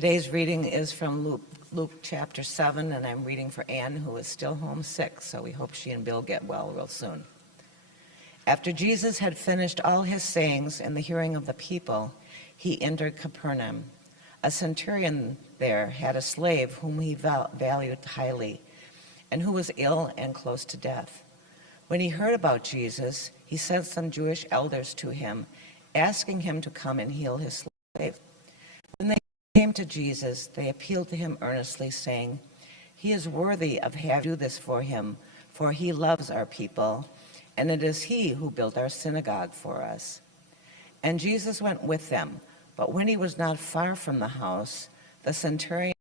Today's reading is from Luke chapter 7, and I'm reading for Anne, who is still homesick, so we hope she and Bill get well real soon. After Jesus had finished all his sayings in the hearing of the people, he entered Capernaum. A centurion there had a slave whom he valued highly, and who was ill and close to death. When he heard about Jesus, he sent some Jewish elders to him, asking him to come and heal his slave. When they came to Jesus, they appealed to him earnestly, saying, "He is worthy of having you do this for him, for he loves our people, and it is he who built our synagogue for us." And Jesus went with them, but when he was not far from the house, the centurion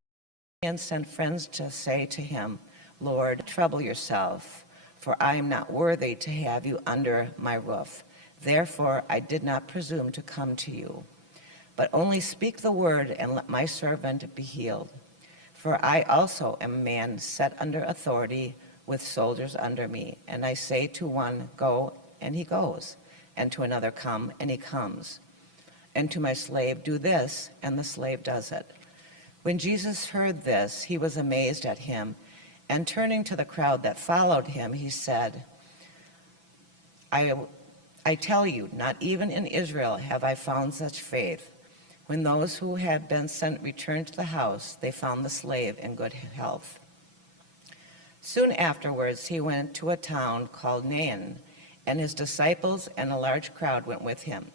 sent friends to say to him, "Lord, trouble yourself, for I am not worthy to have you under my roof. Therefore I did not presume to come to you. But only speak the word, and let my servant be healed. For I also am a man set under authority, with soldiers under me. And I say to one, 'Go,' and he goes, and to another, 'Come,' and he comes. And to my slave, 'Do this,' and the slave does it." When Jesus heard this, he was amazed at him, and turning to the crowd that followed him, he said, I tell you, not even in Israel have I found such faith." When those who had been sent returned to the house, they found the slave in good health. Soon afterwards, he went to a town called Nain, and his disciples and a large crowd went with him.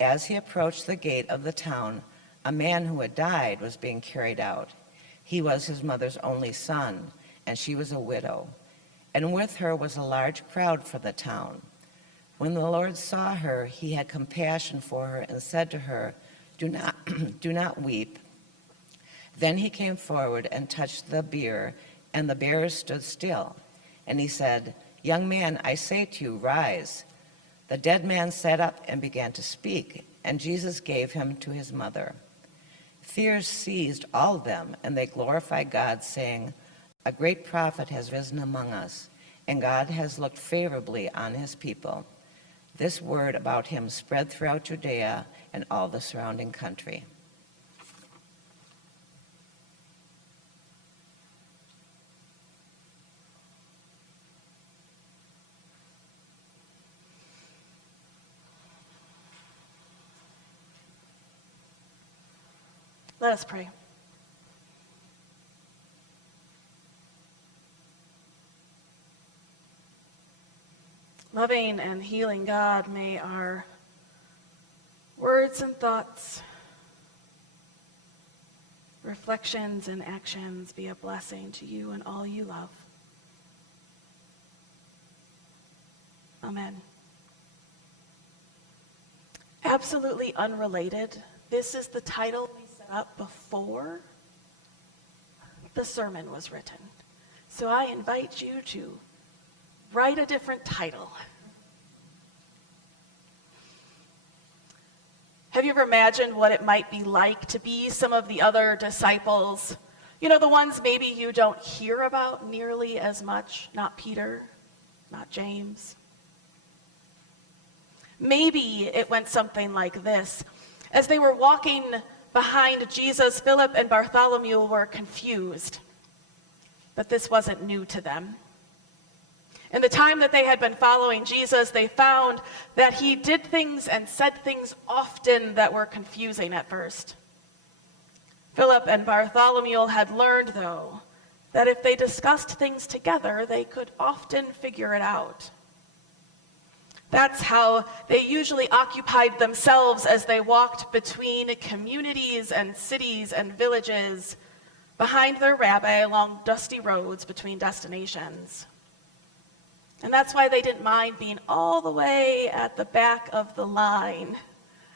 As he approached the gate of the town, a man who had died was being carried out. He was his mother's only son, and she was a widow, and with her was a large crowd for the town. When the Lord saw her, he had compassion for her and said to her, Do not weep." Then he came forward and touched the bier, and the bearers stood still. And he said, "Young man, I say to you, rise." The dead man sat up and began to speak, and Jesus gave him to his mother. Fear seized all of them, and they glorified God, saying, "A great prophet has risen among us, and God has looked favorably on his people." This word about him spread throughout Judea and all the surrounding country. Let us pray. Loving and healing God, may our words and thoughts, reflections and actions be a blessing to you and all you love. Amen. Absolutely unrelated, this is the title we set up before the sermon was written. So I invite you to write a different title. Have you ever imagined what it might be like to be some of the other disciples? You know, the ones maybe you don't hear about nearly as much. Not Peter, not James. Maybe it went something like this. As they were walking behind Jesus, Philip and Bartholomew were confused. But this wasn't new to them. In the time that they had been following Jesus, they found that he did things and said things often that were confusing at first. Philip and Bartholomew had learned, though, that if they discussed things together, they could often figure it out. That's how they usually occupied themselves as they walked between communities and cities and villages, behind their rabbi along dusty roads between destinations. And that's why they didn't mind being all the way at the back of the line,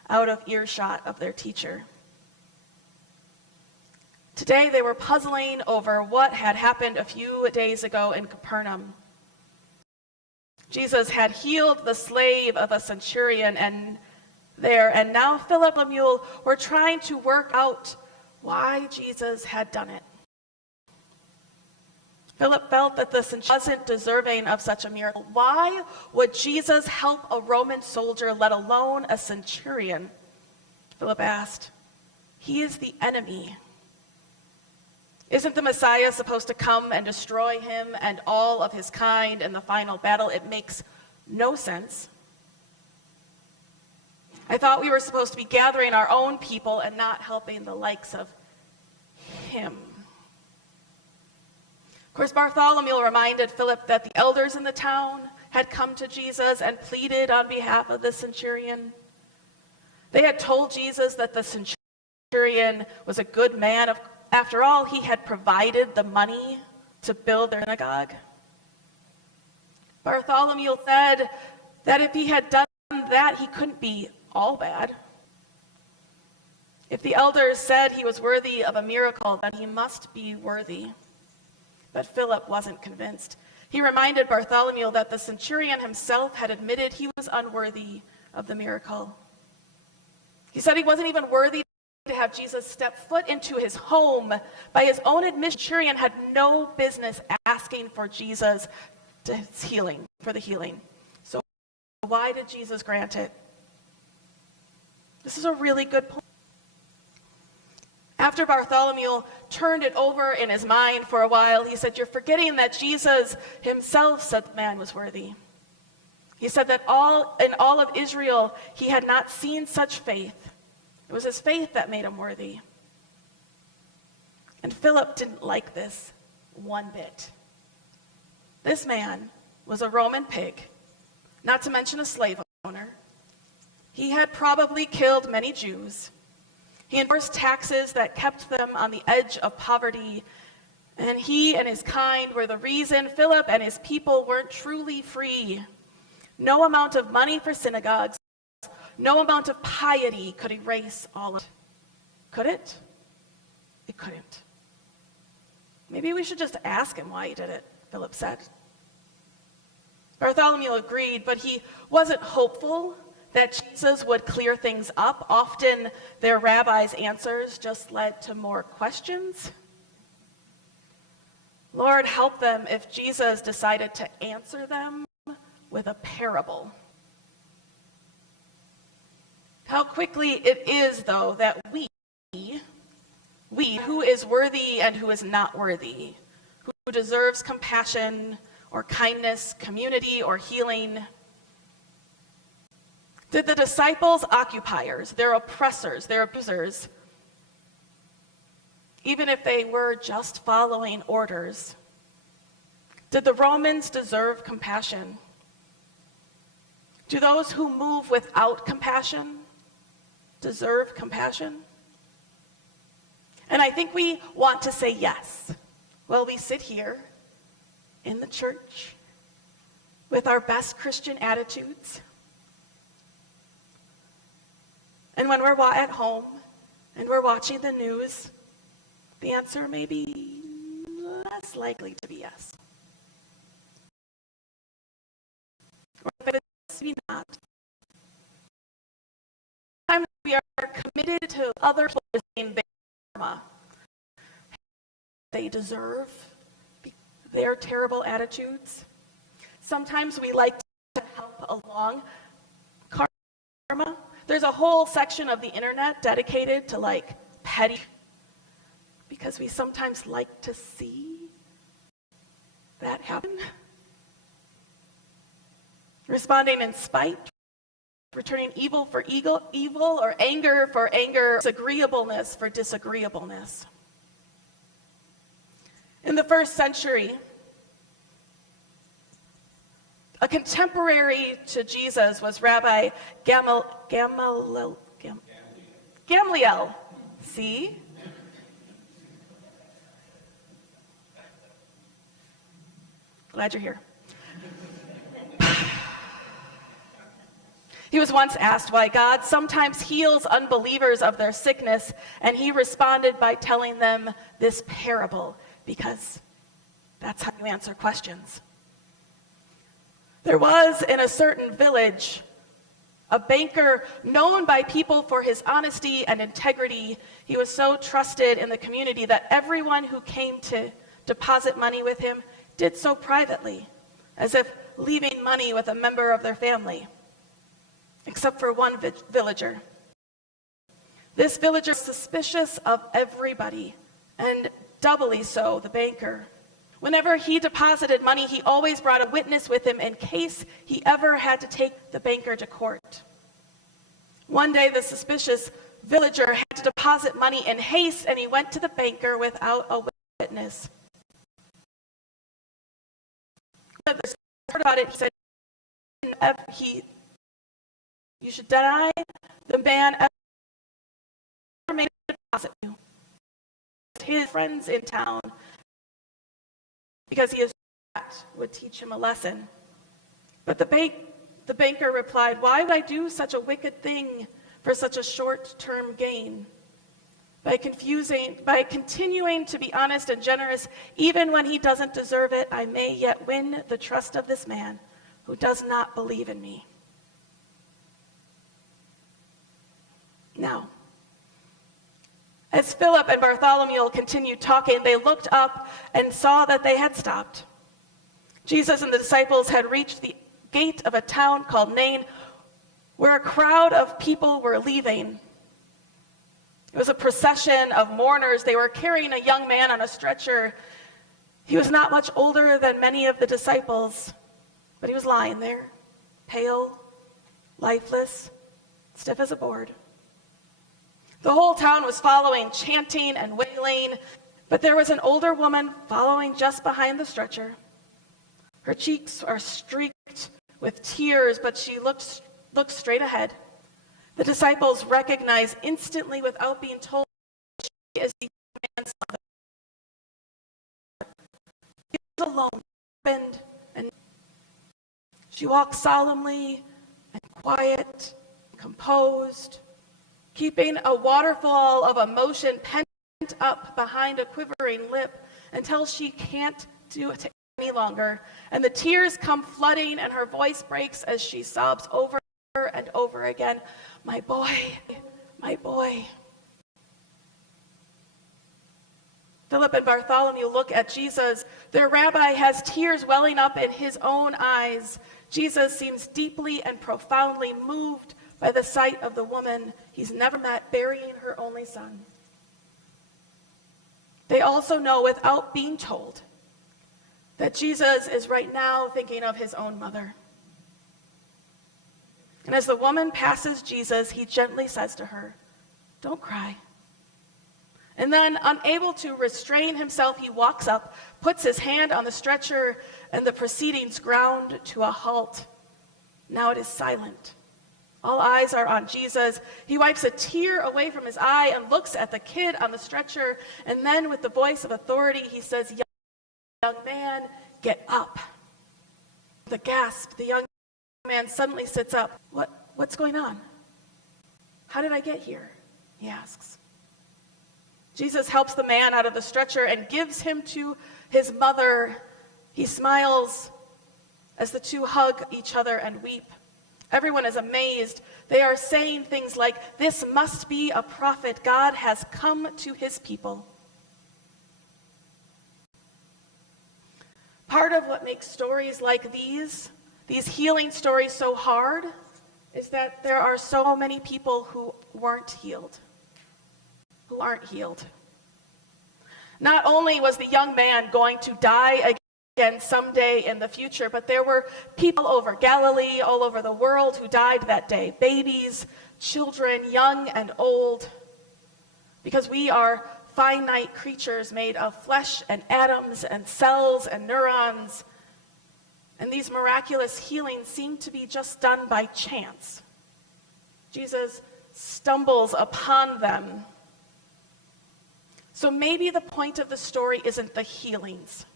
out of earshot of their teacher. Today they were puzzling over what had happened a few days ago in Capernaum. Jesus had healed the slave of a centurion and now Philip and Bartholomew were trying to work out why Jesus had done it. Philip felt that the centurion wasn't deserving of such a miracle. Why would Jesus help a Roman soldier, let alone a centurion? Philip asked. He is the enemy. Isn't the Messiah supposed to come and destroy him and all of his kind in the final battle? It makes no sense. I thought we were supposed to be gathering our own people and not helping the likes of him. Of course, Bartholomew reminded Philip that the elders in the town had come to Jesus and pleaded on behalf of the centurion. They had told Jesus that the centurion was a good man. After all, he had provided the money to build their synagogue. Bartholomew said that if he had done that, he couldn't be all bad. If the elders said he was worthy of a miracle, then he must be worthy. But Philip wasn't convinced. He reminded Bartholomew that the centurion himself had admitted he was unworthy of the miracle. He said he wasn't even worthy to have Jesus step foot into his home. By his own admission, the centurion had no business asking for Jesus to his healing, for the healing. So why did Jesus grant it? This is a really good point. After Bartholomew turned it over in his mind for a while, he said, "You're forgetting that Jesus himself said the man was worthy." He said that in all of Israel, he had not seen such faith. It was his faith that made him worthy. And Philip didn't like this one bit. This man was a Roman pig, not to mention a slave owner. He had probably killed many Jews. He enforced taxes that kept them on the edge of poverty, and he and his kind were the reason Philip and his people weren't truly free. No amount of money for synagogues, no amount of piety could erase all of it. Could it? It couldn't. Maybe we should just ask him why he did it, Philip said. Bartholomew agreed, but he wasn't hopeful that Jesus would clear things up. Often their rabbis' answers just led to more questions. Lord, help them if Jesus decided to answer them with a parable. How quickly it is, though, that we, who is worthy and who is not worthy, who deserves compassion or kindness, community or healing. Did the disciples occupiers, their oppressors, their abusers, even if they were just following orders, did the Romans deserve compassion? Do those who move without compassion deserve compassion? And I think we want to say yes. Well, we sit here in the church with our best Christian attitudes. And when we're at home and we're watching the news, the answer may be less likely to be yes. Or if it's not. Sometimes we are committed to other people saying they deserve their terrible attitudes. Sometimes we like to help along karma. There's a whole section of the internet dedicated to petty, because we sometimes like to see that happen. Responding in spite, returning evil for evil, or anger for anger, disagreeableness for disagreeableness. In the first century, a contemporary to Jesus was Rabbi Gamaliel. See? Glad you're here. He was once asked why God sometimes heals unbelievers of their sickness, and he responded by telling them this parable, because that's how you answer questions. There was in a certain village a banker known by people for his honesty and integrity. He was so trusted in the community that everyone who came to deposit money with him did so privately, as if leaving money with a member of their family, except for one villager. This villager was suspicious of everybody and doubly so the banker. Whenever he deposited money, he always brought a witness with him in case he ever had to take the banker to court. One day, the suspicious villager had to deposit money in haste, and he went to the banker without a witness. When the heard about it, he said, "You should deny the man ever made a deposit to you." His friends in town, because he is would teach him a lesson. But the banker replied, "Why would I do such a wicked thing for such a short-term gain? By continuing to be honest and generous, even when he doesn't deserve it, I may yet win the trust of this man who does not believe in me." Now, as Philip and Bartholomew continued talking, they looked up and saw that they had stopped. Jesus and the disciples had reached the gate of a town called Nain, where a crowd of people were leaving. It was a procession of mourners. They were carrying a young man on a stretcher. He was not much older than many of the disciples, but he was lying there, pale, lifeless, stiff as a board. The whole town was following, chanting and wailing, but there was an older woman following just behind the stretcher. Her cheeks are streaked with tears, but she looked straight ahead. The disciples recognized instantly, without being told, she is the man's mother. She was alone, and she walked solemnly and quiet, composed, keeping a waterfall of emotion pent up behind a quivering lip until she can't do it any longer. And the tears come flooding, and her voice breaks as she sobs over and over again, "My boy, my boy." Philip and Bartholomew look at Jesus. Their rabbi has tears welling up in his own eyes. Jesus seems deeply and profoundly moved by the sight of the woman he's never met burying her only son. They also know, without being told, that Jesus is right now thinking of his own mother. And as the woman passes Jesus, he gently says to her, "Don't cry." And then, unable to restrain himself, he walks up, puts his hand on the stretcher, and the proceedings ground to a halt. Now it is silent. All eyes are on Jesus. He wipes a tear away from his eye and looks at the kid on the stretcher, and then with the voice of authority, he says, "Young man, get up." The gasp, the young man suddenly sits up. What's going on? How did I get here?" he asks. Jesus helps the man out of the stretcher and gives him to his mother. He smiles as the two hug each other and weep. Everyone is amazed. They are saying things like, "This must be a prophet. God has come to his people." Part of what makes stories like these healing stories, so hard is that there are so many people who aren't healed. Not only was the young man going to die again someday in the future, but there were people over Galilee, all over the world, who died that day. Babies, children, young and old. Because we are finite creatures made of flesh and atoms and cells and neurons. And these miraculous healings seem to be just done by chance. Jesus stumbles upon them. So maybe the point of the story isn't the healings.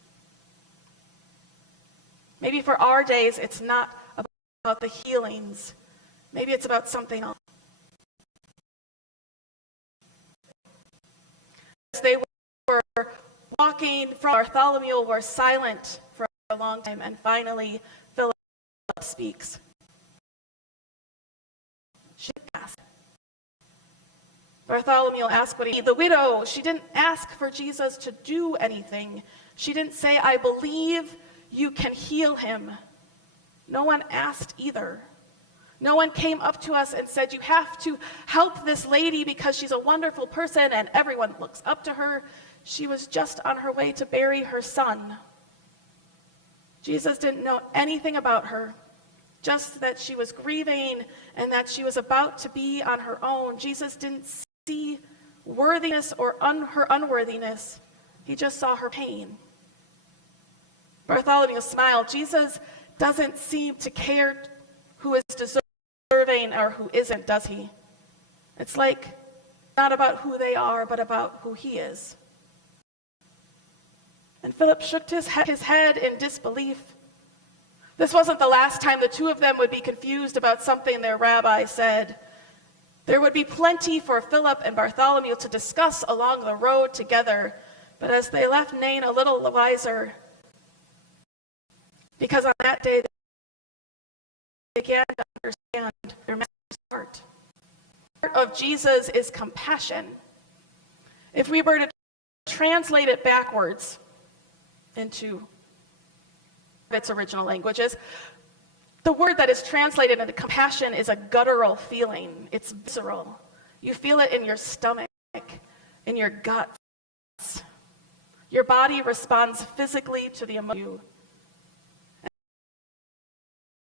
Maybe for our days, it's not about the healings. Maybe it's about something else. As they were walking from Bartholomew, were silent for a long time, and finally Philip speaks. She asked. Bartholomew asked what he needed. The widow, she didn't ask for Jesus to do anything. She didn't say, "I believe you can heal him." No one asked either. No one came up to us and said, "You have to help this lady because she's a wonderful person and everyone looks up to her." she was just on her way to bury her son. Jesus didn't know anything about her, just that she was grieving and that she was about to be on her own. Jesus didn't see worthiness or her unworthiness. He just saw her pain. Bartholomew smiled. Jesus doesn't seem to care who is deserving or who isn't, does he? It's like not about who they are, but about who he is. And Philip shook his head in disbelief. This wasn't the last time the two of them would be confused about something their rabbi said. There would be plenty for Philip and Bartholomew to discuss along the road together, but as they left Nain a little wiser, because on that day they began to understand their master's heart. The heart of Jesus is compassion. If we were to translate it backwards into its original languages, the word that is translated into compassion is a guttural feeling. It's visceral. You feel it in your stomach, in your guts. Your body responds physically to the emotion.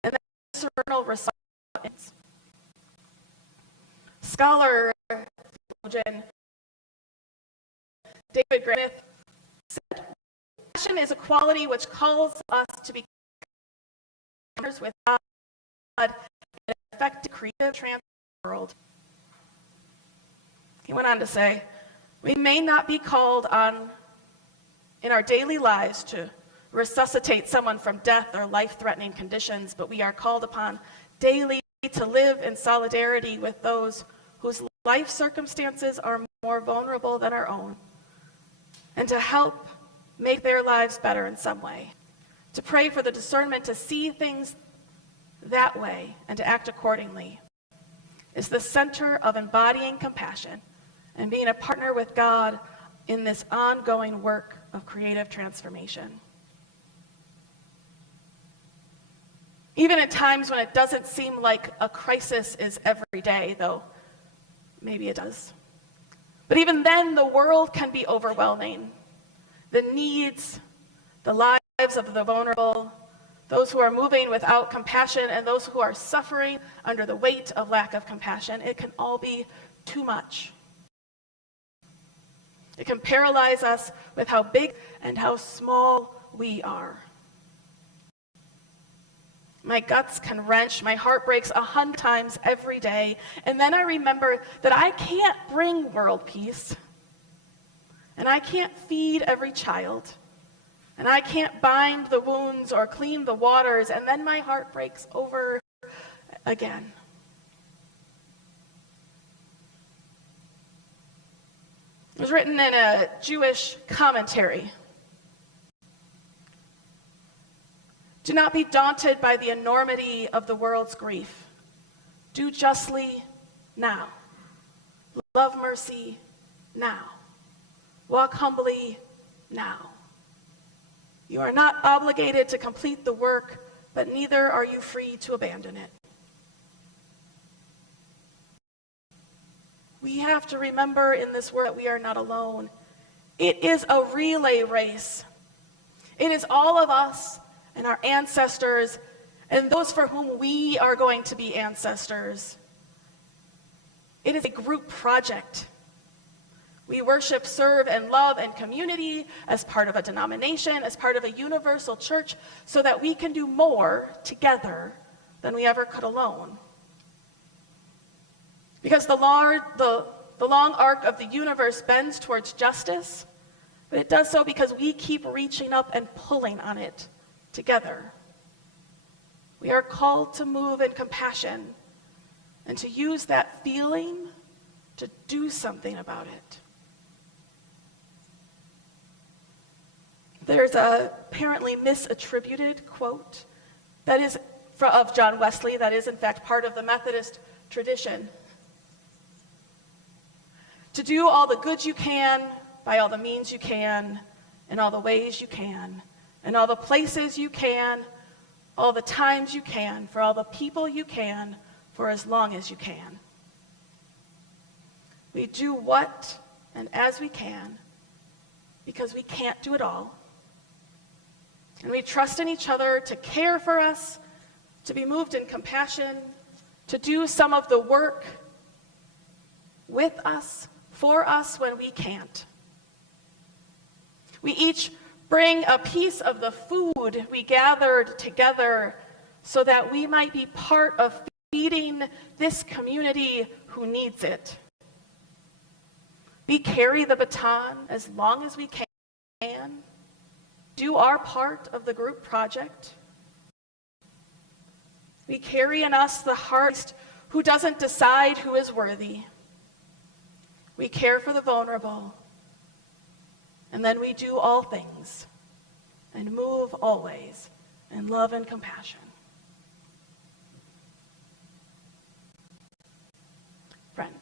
And that visceral response. Scholar, theologian David Griffith said, compassion is a quality which calls us to be with God and effective creative transformation of the world. He went on to say, we may not be called on in our daily lives to resuscitate someone from death or life-threatening conditions, but we are called upon daily to live in solidarity with those whose life circumstances are more vulnerable than our own, and to help make their lives better in some way. To pray for the discernment to see things that way and to act accordingly is the center of embodying compassion and being a partner with God in this ongoing work of creative transformation. Even at times when it doesn't seem like a crisis is every day, though maybe it does. But even then, the world can be overwhelming. The needs, the lives of the vulnerable, those who are moving without compassion, and those who are suffering under the weight of lack of compassion, it can all be too much. It can paralyze us with how big and how small we are. My guts can wrench, my heart breaks 100 times every day, and then I remember that I can't bring world peace, and I can't feed every child, and I can't bind the wounds or clean the waters, and then my heart breaks over again. It was written in a Jewish commentary. Do not be daunted by the enormity of the world's grief. Do justly now. Love mercy now. Walk humbly now. You are not obligated to complete the work, but neither are you free to abandon it. We have to remember in this work that we are not alone. It is a relay race. It is all of us and our ancestors and those for whom we are going to be ancestors. It is a group project. We worship, serve, and love and community as part of a denomination, as part of a universal church, so that we can do more together than we ever could alone. Because the long arc of the universe bends towards justice, but it does so because we keep reaching up and pulling on it together. We are called to move in compassion and to use that feeling to do something about it. There's a apparently misattributed quote that is of John Wesley that is in fact part of the Methodist tradition. To do all the good you can, by all the means you can, in all the ways you can, in all the places you can, all the times you can, for all the people you can, for as long as you can. We do what and as we can, because we can't do it all. And we trust in each other to care for us, to be moved in compassion, to do some of the work with us, for us when we can't. We each bring a piece of the food we gathered together so that we might be part of feeding this community who needs it. We carry the baton as long as we can, do our part of the group project. We carry in us the heart who doesn't decide who is worthy. We care for the vulnerable, and then we do all things and move always in love and compassion. Friends,